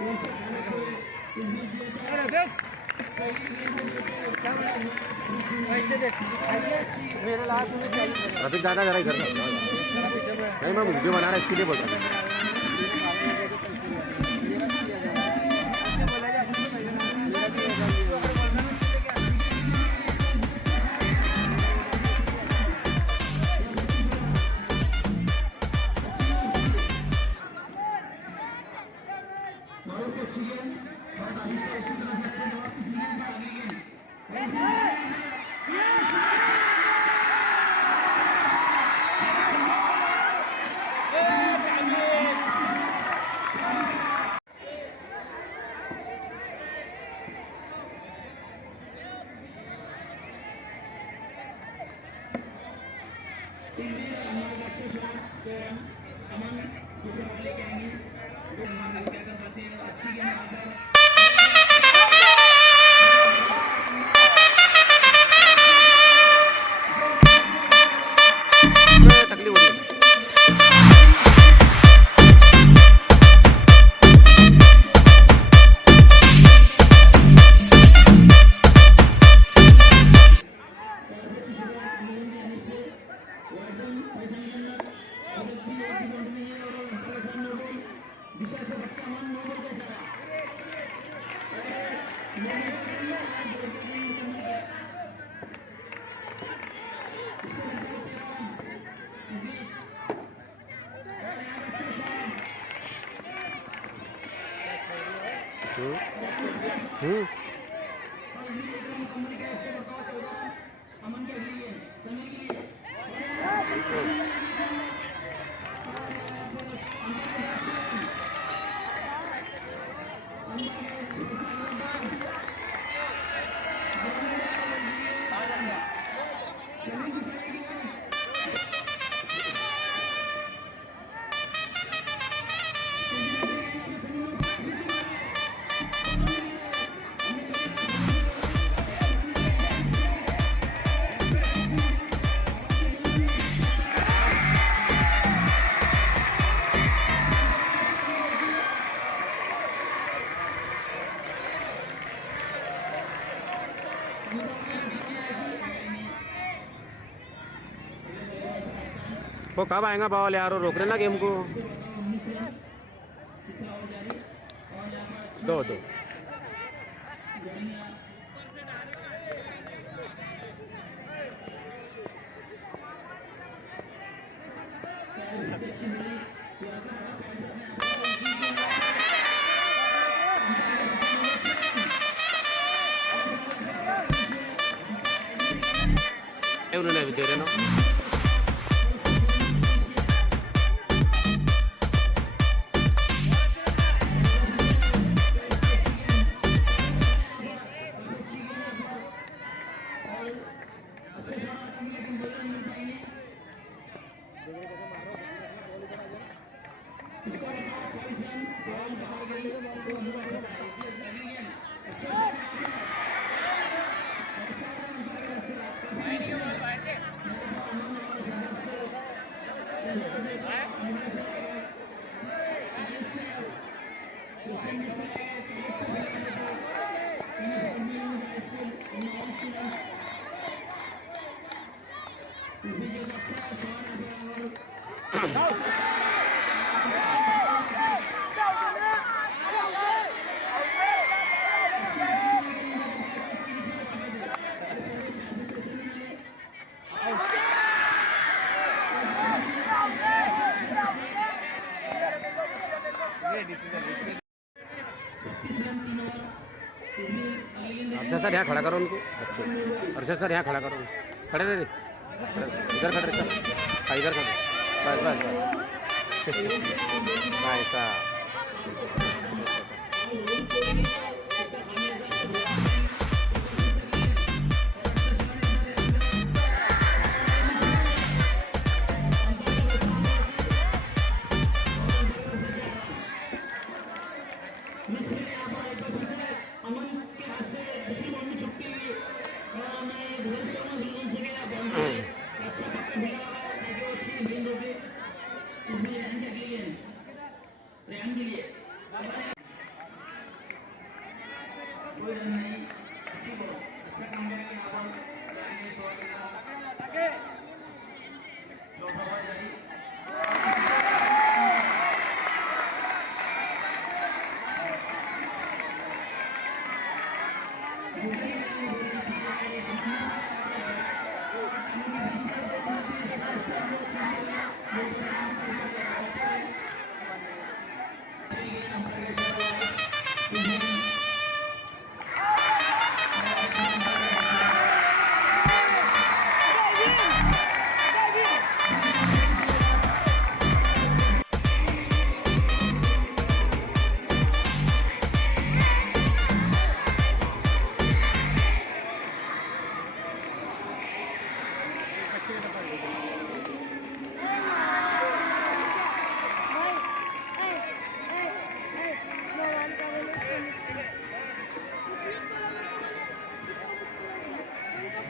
अरे देख ऐसे देख मेरे लास्ट में रफीक दादा जरा इधर नहीं, मैं वीडियो बना रहा इसके लिए बोल रहा हूँ। वो कब आएगा बॉल यार, रोक रहे ना गेम को। दो दो उन्होंने भी दे रहे ना। अर्षद सर यहाँ खड़ा करो उनको बच्चों। अर्षद सर यहाँ खड़ा करो, खड़े रहे, इधर खड़े, चलो इधर खड़े, बस बस बस ऐसा।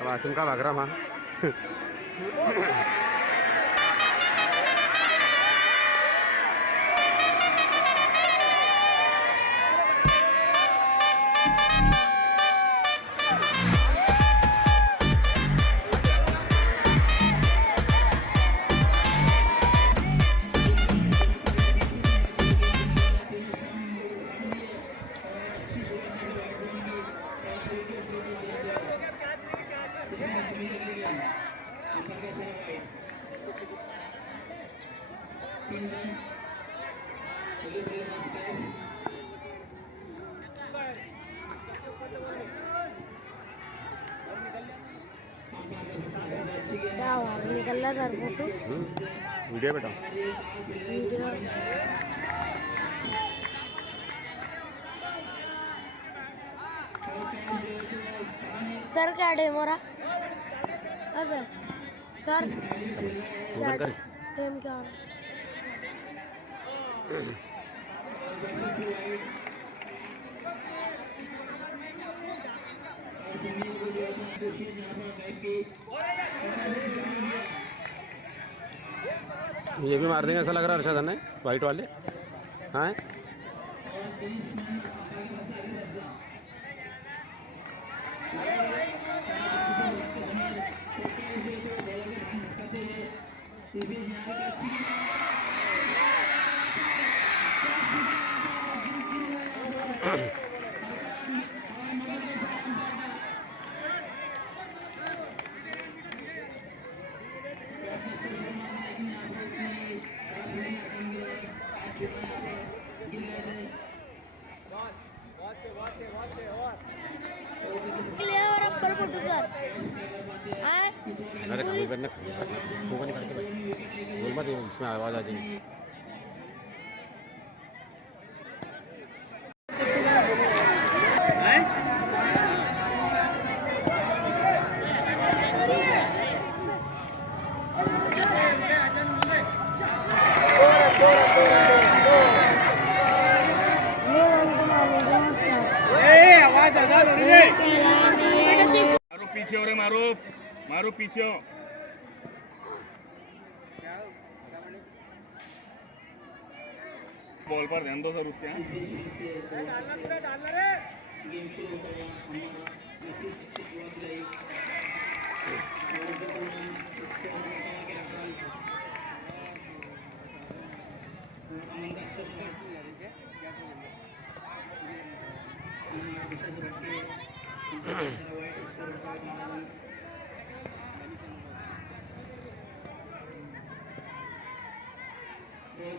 अब आसिम का भाग रहा वहाँ क्या हुआ निकल रहा सर फोटो वीडियो बेटा वीडियो सर क्या डेमो रहा सर सर क्या कर टेम क्या हो रहा ये भी मार देंगे ऐसा लग रहा है अर्षद ने वाइट वाले हाँ क्लियर अब कर फोटो सर हाँ अरे खड़ी करना वो नहीं करके भाई बोल मत इसमें आवाज़ आ जाएगी मारो पीछे हो रे मारो मारो पीछे हो बॉल पर ध्यान दो सर उसके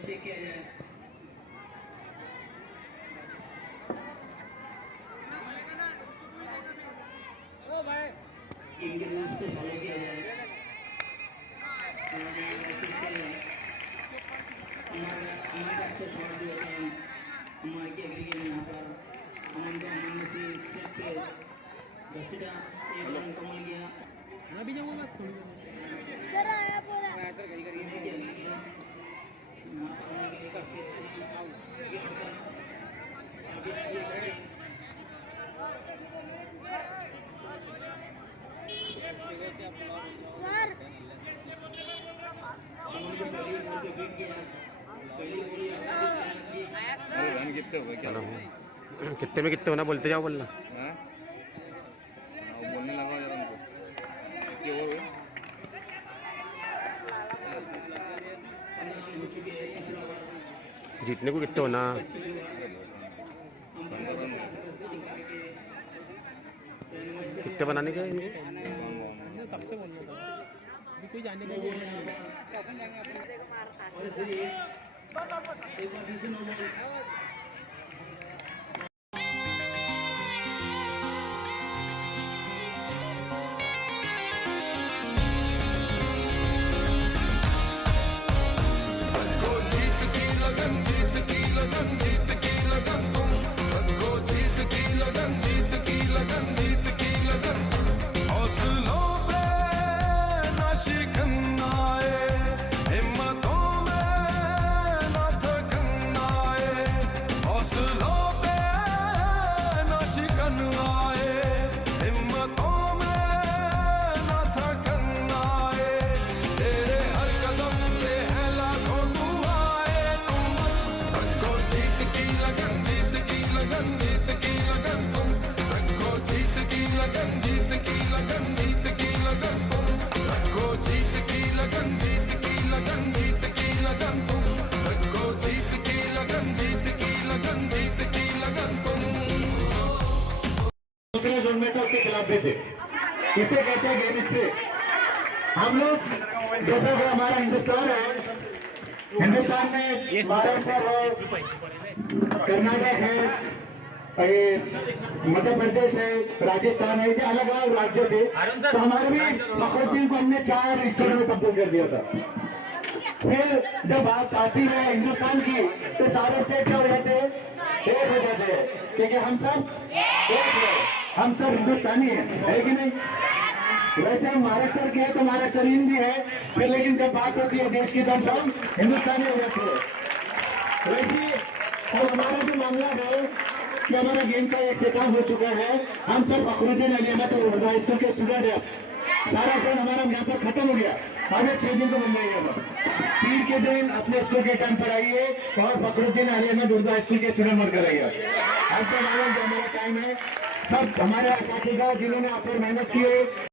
चेक किया जाए ओ भाई इनके रूल्स को फॉलो किया जाए हमारा अच्छा शॉट दिया था हमारे के एग्रीगेट यहाँ पर अमन को अमन ने से स्टेप पे दसीदा एक रन कमल गया मैं भी जाऊंगा सर आया पूरा सर कहीं करिए सर अरे रन कितने हो गए क्या चलो कितने में कितने होना बोलते जाओ बोलना हाँ बोलने लगा जरा उनको कितने और हुए जीतने को कितने होना कितने बनाने के इनको? दूसरे जोन में तो उसके खिलाफ भी थे। इसे कहते हैं गेम स्पिरिट। हम लोग जैसा कि हमारा हिंदुस्तान है, हिंदुस्तान में महाराष्ट्र है, कर्नाटक है, ये मध्य प्रदेश है, राजस्थान है, ये अलग अलग राज्य थे। तो हमारे भी फखरुद्दीन को हमने 4 स्टेट में तब्दील कर दिया था। फिर जब बात आती है हिंदुस्तान की तो सारे स्टेट क्या हो जाते हैं? एक हो जाते हैं, क्योंकि हम सब एक है, हम सब हिंदुस्तानी है कि नहीं? वैसे हम महाराष्ट्र के हैं तो महाराष्ट्रीयन भी है, फिर लेकिन जब बात होती है देश की तो हम सब हिंदुस्तानी हो जाते हैं। वैसे अब हमारा जो मामला है कि हमारा गेम का एक खिताब हो चुका है। हम सब फखरुद्दीन अली अहमद उर्दू स्कूल के स्टूडेंट है। सारा जोन हमारा यहाँ पर खत्म हो गया। आगे 6 दिन को मिल जाएगा। पीर के दिन अपने स्कूल के टाइम पर आइए और फखरुद्दीन अली अहमद उर्दू स्कूल के स्टूडेंट बनकर आइए। आज का हमारा टाइम है। सब हमारे साथी जिन्होंने आप पर मेहनत की है।